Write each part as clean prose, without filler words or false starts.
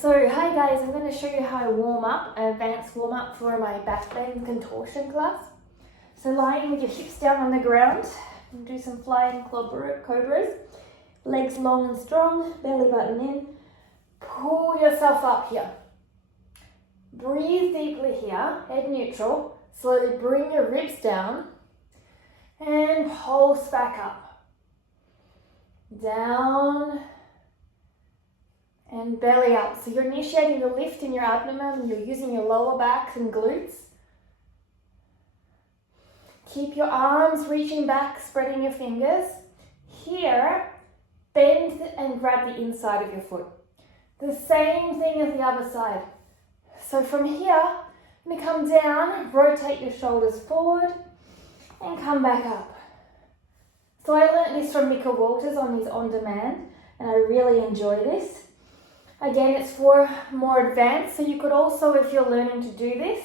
So hi guys, I'm going to show you how I warm up, an advanced warm up for my Backbend Contortion class. So lying with your hips down on the ground, and do some flying cobras, legs long and strong, belly button in, pull yourself up here. Breathe deeply here, head neutral, slowly bring your ribs down and pulse back up. Down and belly up. So you're initiating the lift in your abdomen and you're using your lower back and glutes. Keep your arms reaching back, spreading your fingers. Here, bend and grab the inside of your foot. The same thing as the other side. So from here, I'm going to come down, rotate your shoulders forward and come back up. So I learnt this from Mika Walters on his On Demand and I really enjoy this. Again, it's for more advanced, so you could also, if you're learning to do this,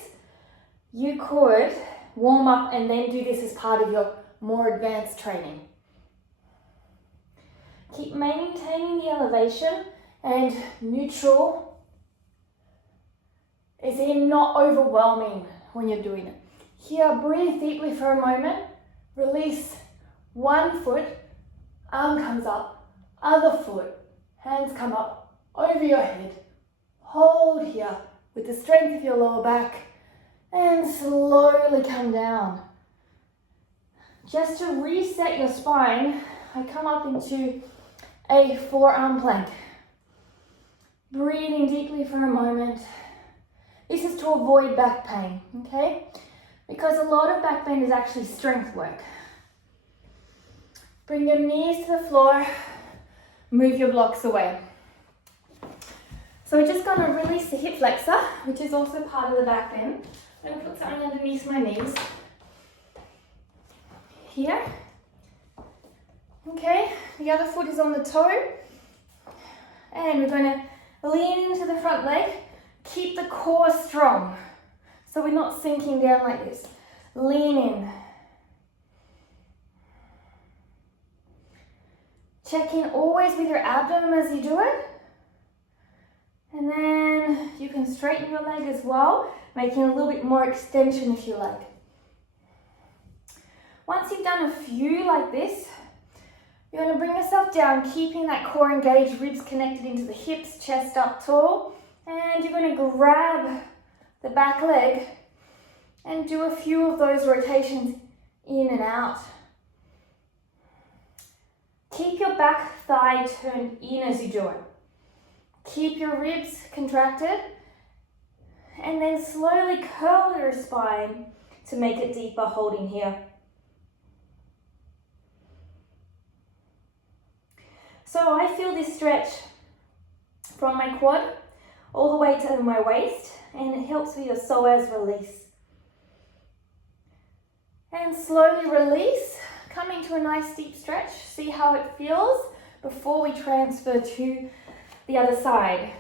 you could warm up and then do this as part of your more advanced training. Keep maintaining the elevation and neutral is in not overwhelming when you're doing it. Here, breathe deeply for a moment, release one foot, arm comes up, other foot, hands come up, over your head, hold here with the strength of your lower back and slowly come down. Just to reset your spine, I come up into a forearm plank. Breathing deeply for a moment. This is to avoid back pain, okay? Because a lot of back bend is actually strength work. Bring your knees to the floor, move your blocks away. So we're just going to release the hip flexor, which is also part of the back bend. I'm going to put something underneath my knees. Here. Okay, the other foot is on the toe. And we're going to lean into the front leg. Keep the core strong. So we're not sinking down like this. Lean in. Check in always with your abdomen as you do it. And then you can straighten your leg as well, making a little bit more extension if you like. Once you've done a few like this, you're going to bring yourself down, keeping that core engaged, ribs connected into the hips, chest up tall. And you're going to grab the back leg and do a few of those rotations in and out. Keep your back thigh turned in as you do it. Keep your ribs contracted and then slowly curl your spine to make it deeper, holding here. So I feel this stretch from my quad all the way to my waist, and it helps with your psoas release. And slowly release, coming to a nice deep stretch. See how it feels before we transfer to the other side.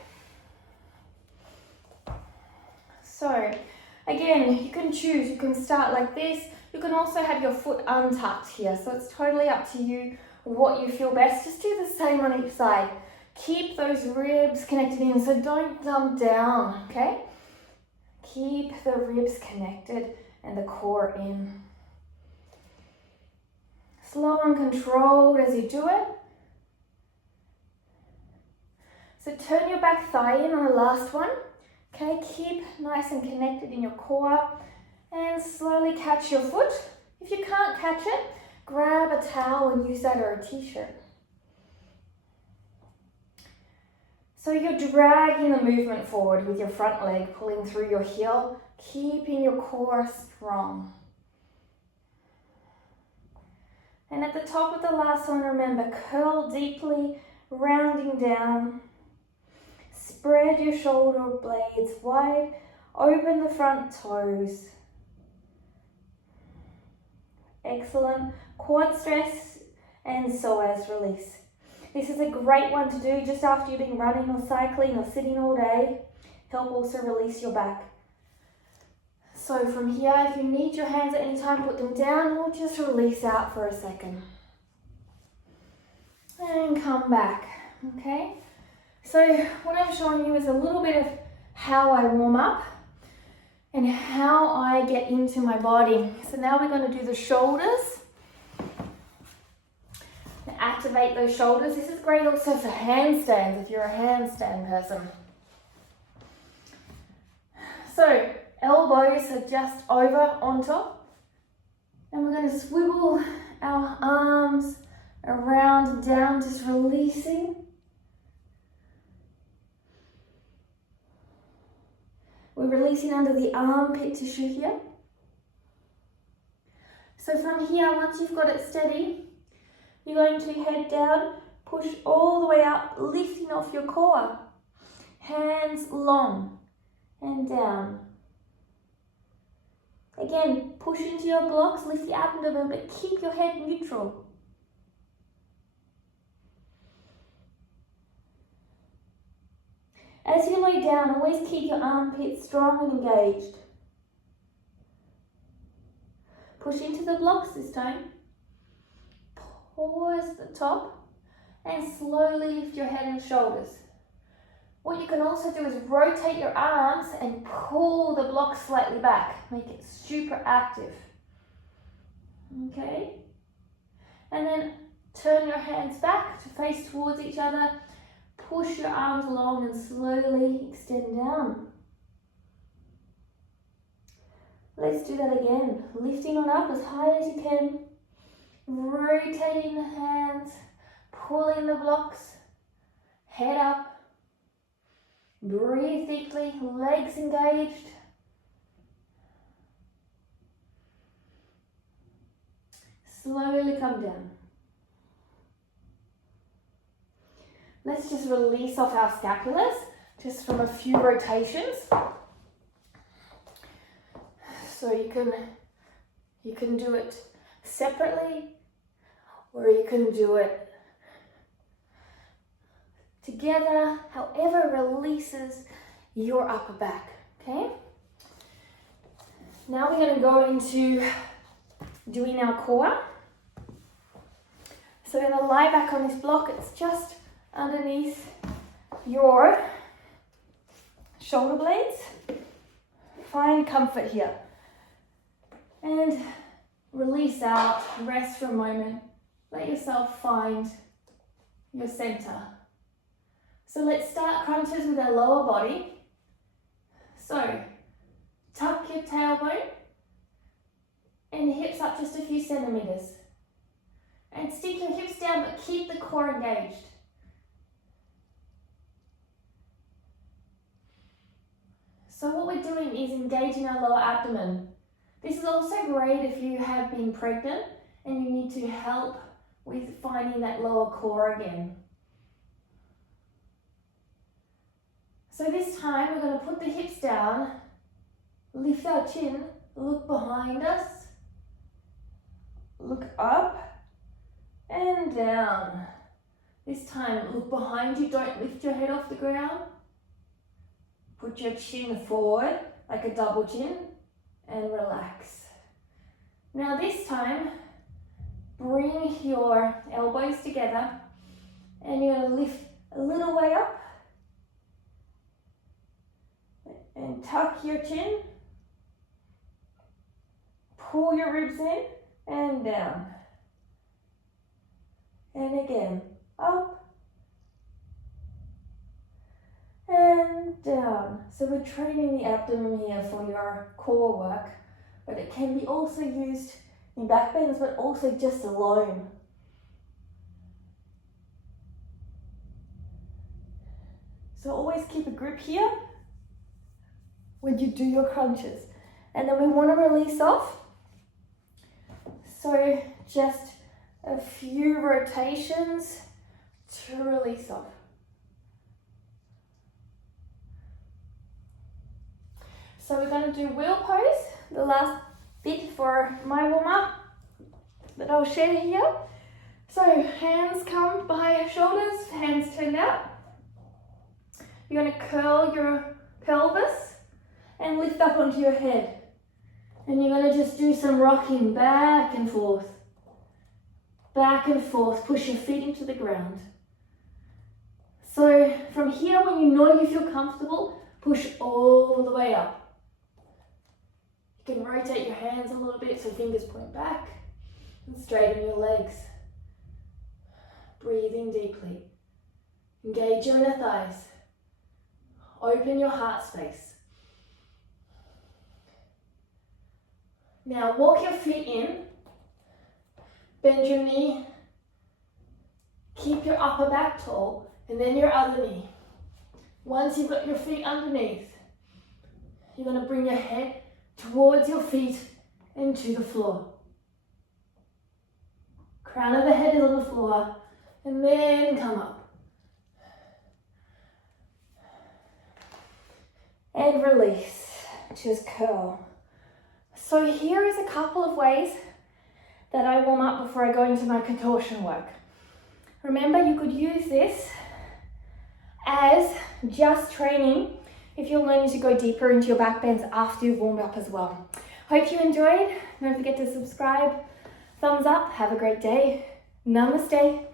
So again, you can choose, you can start like this. You can also have your foot untucked here. So it's totally up to you what you feel best. Just do the same on each side. Keep those ribs connected in, so don't dump down, okay? Keep the ribs connected and the core in. Slow and controlled as you do it. So turn your back thigh in on the last one. Okay, keep nice and connected in your core and slowly catch your foot. If you can't catch it, grab a towel and use that or a t-shirt. So you're dragging the movement forward with your front leg, pulling through your heel, keeping your core strong. And at the top of the last one, remember, curl deeply, rounding down. Spread your shoulder blades wide, open the front toes. Excellent. Quad stress and psoas release. This is a great one to do just after you've been running or cycling or sitting all day. Help also release your back. So from here, if you need your hands at any time, put them down or just release out for a second. And come back, okay? So what I'm showing you is a little bit of how I warm up and how I get into my body. So now we're going to do the shoulders. Activate those shoulders. This is great also for handstands if you're a handstand person. So elbows are just over on top, and we're going to swivel our arms around and down, just releasing. We're releasing under the armpit tissue here. So from here, once you've got it steady, you're going to head down, push all the way up, lifting off your core. Hands long and down. Again, push into your blocks, lift the abdomen, but keep your head neutral. As you lay down, always keep your armpits strong and engaged. Push into the blocks this time. Pause at the top and slowly lift your head and shoulders. What you can also do is rotate your arms and pull the block slightly back. Make it super active. Okay? And then turn your hands back to face towards each other. Push your arms along and slowly extend down. Let's do that again. Lifting on up as high as you can. Rotating the hands. Pulling the blocks. Head up. Breathe deeply. Legs engaged. Slowly come down. Let's just release off our scapulars, just from a few rotations. So you can do it separately, or you can do it together, however releases your upper back, okay? Now we're going to go into doing our core. So we're going to lie back on this block. It's just underneath your shoulder blades. Find comfort here. And release out, rest for a moment. Let yourself find your center. So let's start crunches with our lower body. So tuck your tailbone and hips up just a few centimeters. And stick your hips down, but keep the core engaged. So what we're doing is engaging our lower abdomen. This is also great if you have been pregnant and you need to help with finding that lower core again. So this time we're going to put the hips down, lift our chin, look behind us, look up and down. This time look behind you, don't lift your head off the ground. Put your chin forward like a double chin and relax. Now this time, bring your elbows together and you're going to lift a little way up and tuck your chin. Pull your ribs in and down. And again, up and down. So we're training the abdomen here for your core work, but it can be also used in back bends, but also just alone. So always keep a grip here when you do your crunches. And then we want to release off. So just a few rotations to release off. So we're going to do wheel pose, the last bit for my warm-up that I'll share here. So hands come behind your shoulders, hands turned out. You're going to curl your pelvis and lift up onto your head. And you're going to just do some rocking back and forth. Back and forth, push your feet into the ground. So from here, when you know you feel comfortable, push all the way up. You can rotate your hands a little bit so fingers point back and straighten your legs. Breathing deeply. Engage your inner thighs. Open your heart space. Now walk your feet in. Bend your knee. Keep your upper back tall and then your other knee. Once you've got your feet underneath, you're going to bring your head towards your feet and to the floor. Crown of the head is on the floor and then come up. And release. Just curl. So here is a couple of ways that I warm up before I go into my contortion work. Remember, you could use this as just training if you're learning to go deeper into your back bends after you've warmed up as well. Hope you enjoyed. Don't forget to subscribe. Thumbs up. Have a great day. Namaste.